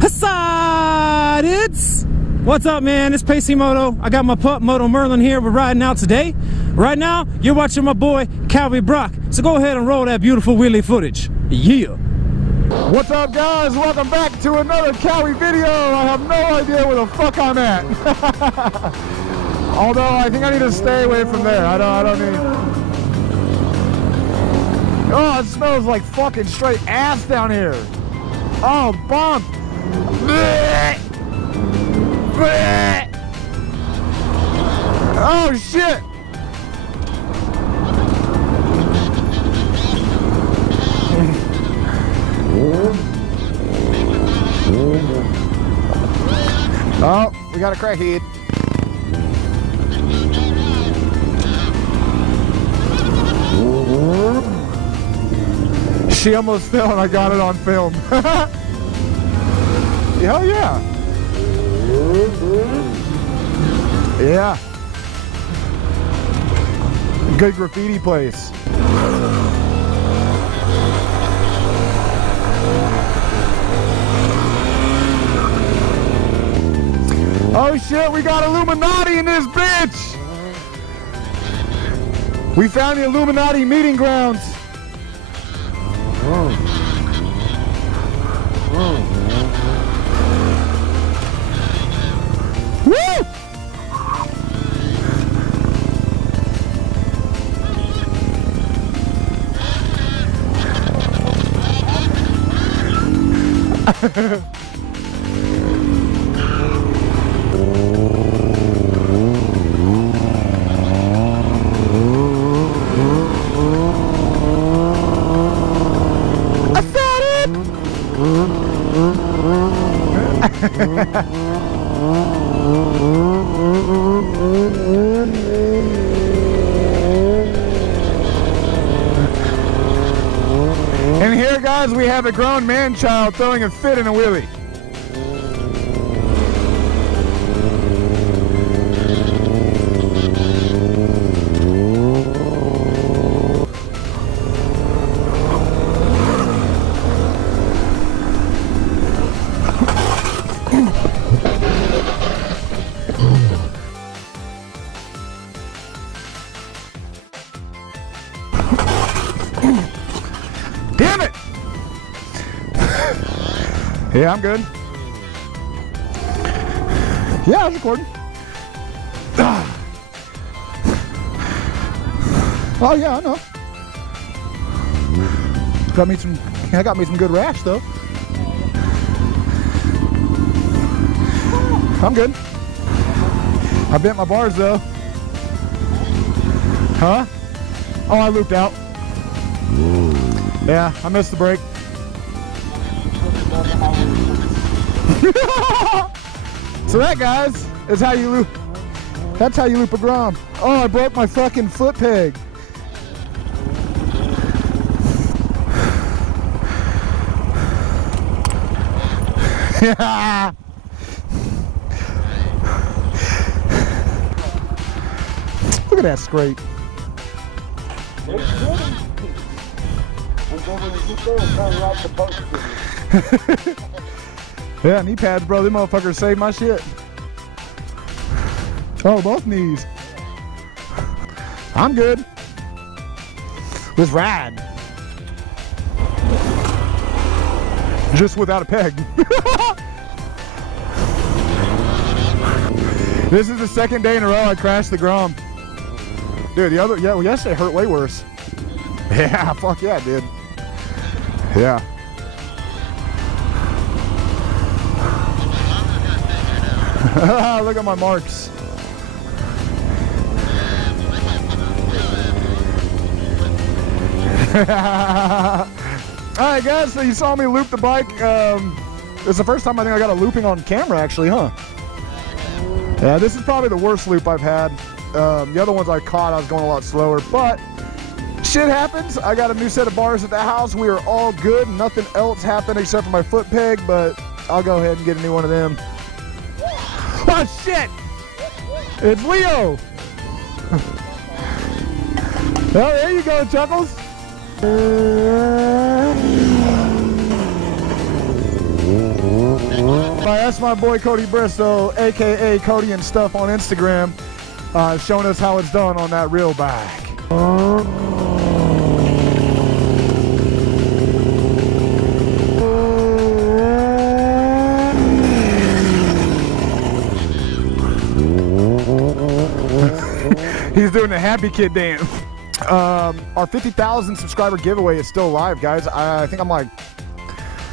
It's what's up, man? It's Pacey Moto. I got my pup Moto Merlin here. We're riding out today. Right now, you're watching my boy KAWIBROCK. So go ahead and roll that beautiful wheelie footage. Yeah. What's up, guys? Welcome back to another Kawi video. I have no idea where the fuck I'm at. Although I think I need to stay away from there. I don't need. Oh, it smells like fucking straight ass down here. Oh, bump. Oh shit. Oh, we got a crackhead. She almost fell and I got it on film. Hell yeah. Yeah. Good graffiti place. Oh shit, we got Illuminati in this bitch! We found the Illuminati meeting grounds. Woo! And here, guys, we have a grown man-child throwing a fit in a wheelie. Damn it! Yeah, I'm good. Yeah, I was recording. Oh yeah, I know. I got me some good rash though. I'm good. I bent my bars though. Huh? Oh, I looped out. Yeah, I missed the break. So that, guys, is how you loop. That's how you loop a Grom. Oh, I broke my fucking foot peg. Yeah. Look at that scrape. Yeah, knee pads, bro. Them motherfuckers saved my shit. Oh, both knees. I'm good. Let's ride. Just without a peg. This is the second day in a row I crashed the Grom. Dude, well, yesterday hurt way worse. Yeah, fuck yeah, dude. Yeah. Look at my marks. Alright guys, so you saw me loop the bike. It's the first time I think I got a looping on camera actually, huh? Yeah, this is probably the worst loop I've had. The other ones I caught, I was going a lot slower, but shit happens. I got a new set of bars at the house. We are all good. Nothing else happened except for my foot peg, but I'll go ahead and get a new one of them. Oh shit! It's Leo! Oh, there you go, Chuckles. That's my boy Cody Bristow, aka Cody and Stuff on Instagram, showing us how it's done on that real bike. He's doing the happy kid dance. Our 50,000 subscriber giveaway is still alive, guys. I think I'm like,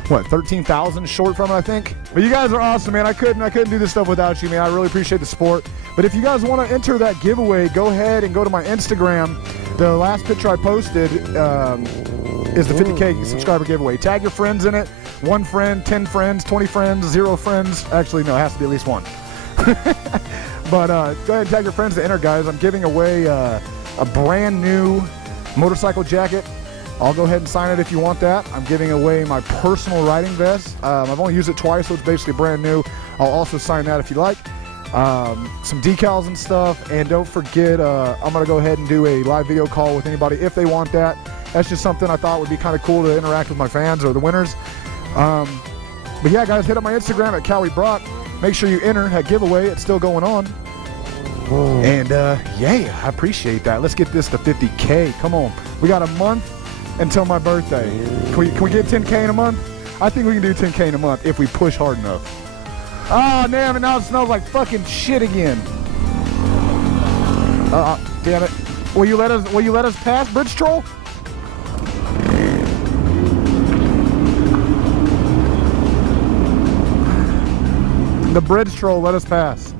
what, 13,000 short from it, I think. But you guys are awesome, man. I couldn't do this stuff without you, man. I really appreciate the support. But if you guys want to enter that giveaway, go ahead and go to my Instagram. The last picture I posted is the 50K subscriber giveaway. Tag your friends in it. 1 friend, 10 friends, 20 friends, 0 friends. Actually, no, it has to be at least 1. But go ahead and tag your friends to enter, guys. I'm giving away a brand new motorcycle jacket. I'll go ahead and sign it if you want that. I'm giving away my personal riding vest. I've only used it twice, so it's basically brand new. I'll also sign that if you like. Some decals and stuff. And don't forget, I'm going to go ahead and do a live video call with anybody if they want that. That's just something I thought would be kind of cool to interact with my fans or the winners. But yeah, guys, hit up my Instagram at KAWIBROCK. Make sure you enter that giveaway. It's still going on. Whoa. And yeah, I appreciate that. Let's get this to 50K. Come on. We got a month until my birthday. Can we get 10K in a month? I think we can do 10K in a month if we push hard enough. Oh, damn it. Now it smells like fucking shit again. Damn it. Will you let us pass, Bridge Troll? The Bridge Troll let us pass.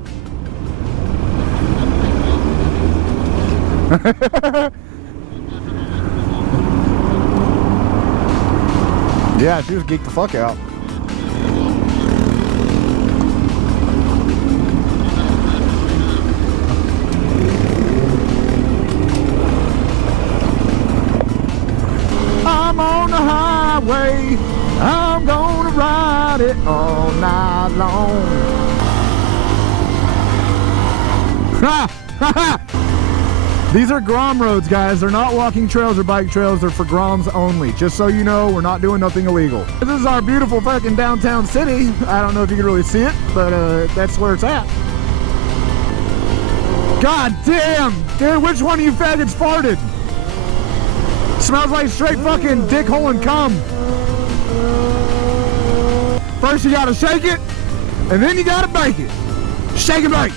Yeah, she was geeked the fuck out. I'm on the highway, I'm gonna ride it all night long. These are Grom roads, guys. They're not walking trails or bike trails. They're for Groms only. Just so you know, we're not doing nothing illegal. This is our beautiful fucking downtown city. I don't know if you can really see it, but that's where it's at. God damn! Dude, which one of you faggots farted? Smells like straight fucking dick hole and cum. First you gotta shake it, and then you gotta bake it. Shake and bake.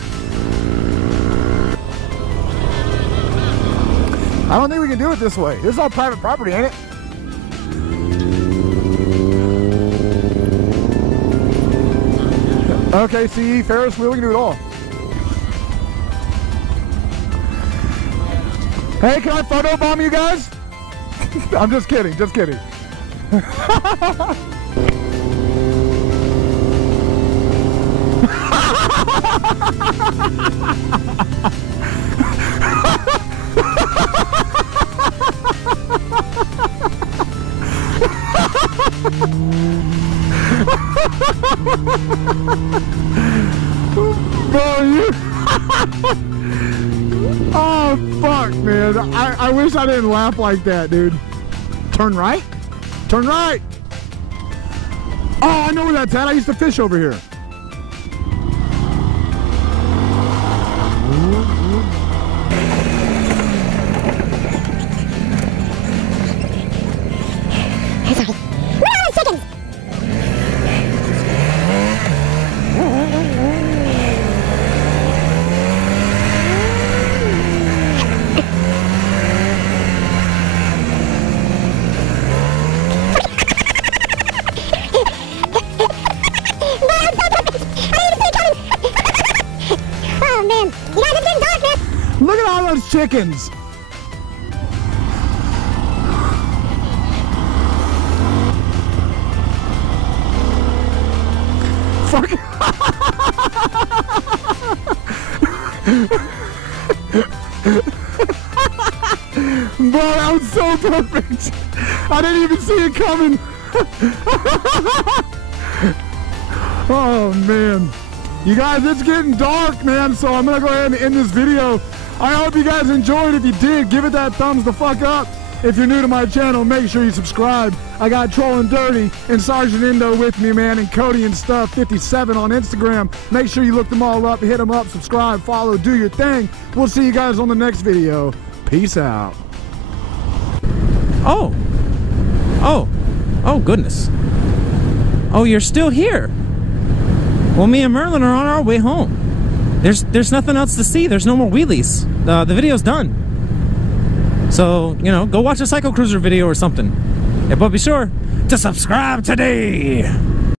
I don't think we can do it this way. This is all private property, ain't it? Okay, see, Ferris wheel, we can do it all. Hey, can I photobomb you guys? I'm just kidding, just kidding. Bro, you... Oh, fuck, man. I wish I didn't laugh like that, dude. Turn right? Turn right! Oh, I know where that's at. I used to fish over here. Look at all those chickens. Fuck. Bro, that was so perfect. I didn't even see it coming. Oh, man. You guys, it's getting dark, man, so I'm gonna go ahead and end this video. I hope you guys enjoyed. If you did, give it that thumbs the fuck up. If you're new to my channel, make sure you subscribe. I got Trollin' Dirty and Sergeant Indo with me, man, and Cody and Stuff 57 on Instagram. Make sure you look them all up, hit them up, subscribe, follow, do your thing. We'll see you guys on the next video. Peace out. Oh goodness. Oh, you're still here. Well, me and Merlin are on our way home. There's nothing else to see. There's no more wheelies. The video's done. So, you know, go watch a Cycle Cruiser video or something. Yeah, but be sure to subscribe today.